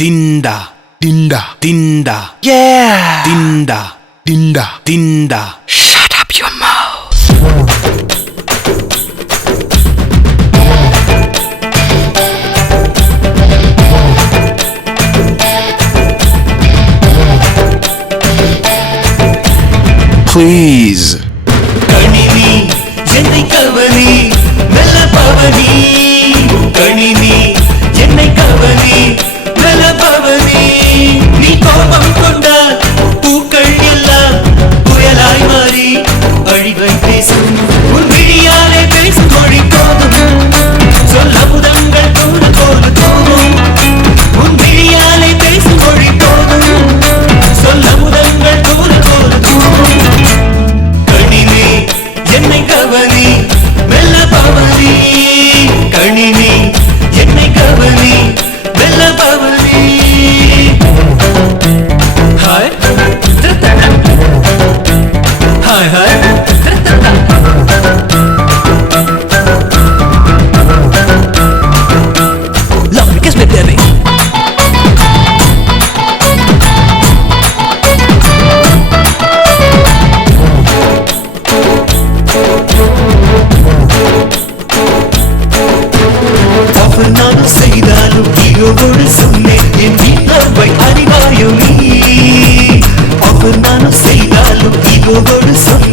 Dinda, Dinda, Dinda. Yeah. Dinda, Dinda, Dinda. Shut up your mouth. please கணினி நல்ல பவனி கணினி தவறுனாலும் செய்தாலும் ஈரோடு சொல்லு என் வீட்டாவை அறிவாயோ நீ தவறுனாலும் செய்தாலும் ஈரோடு சொல்லு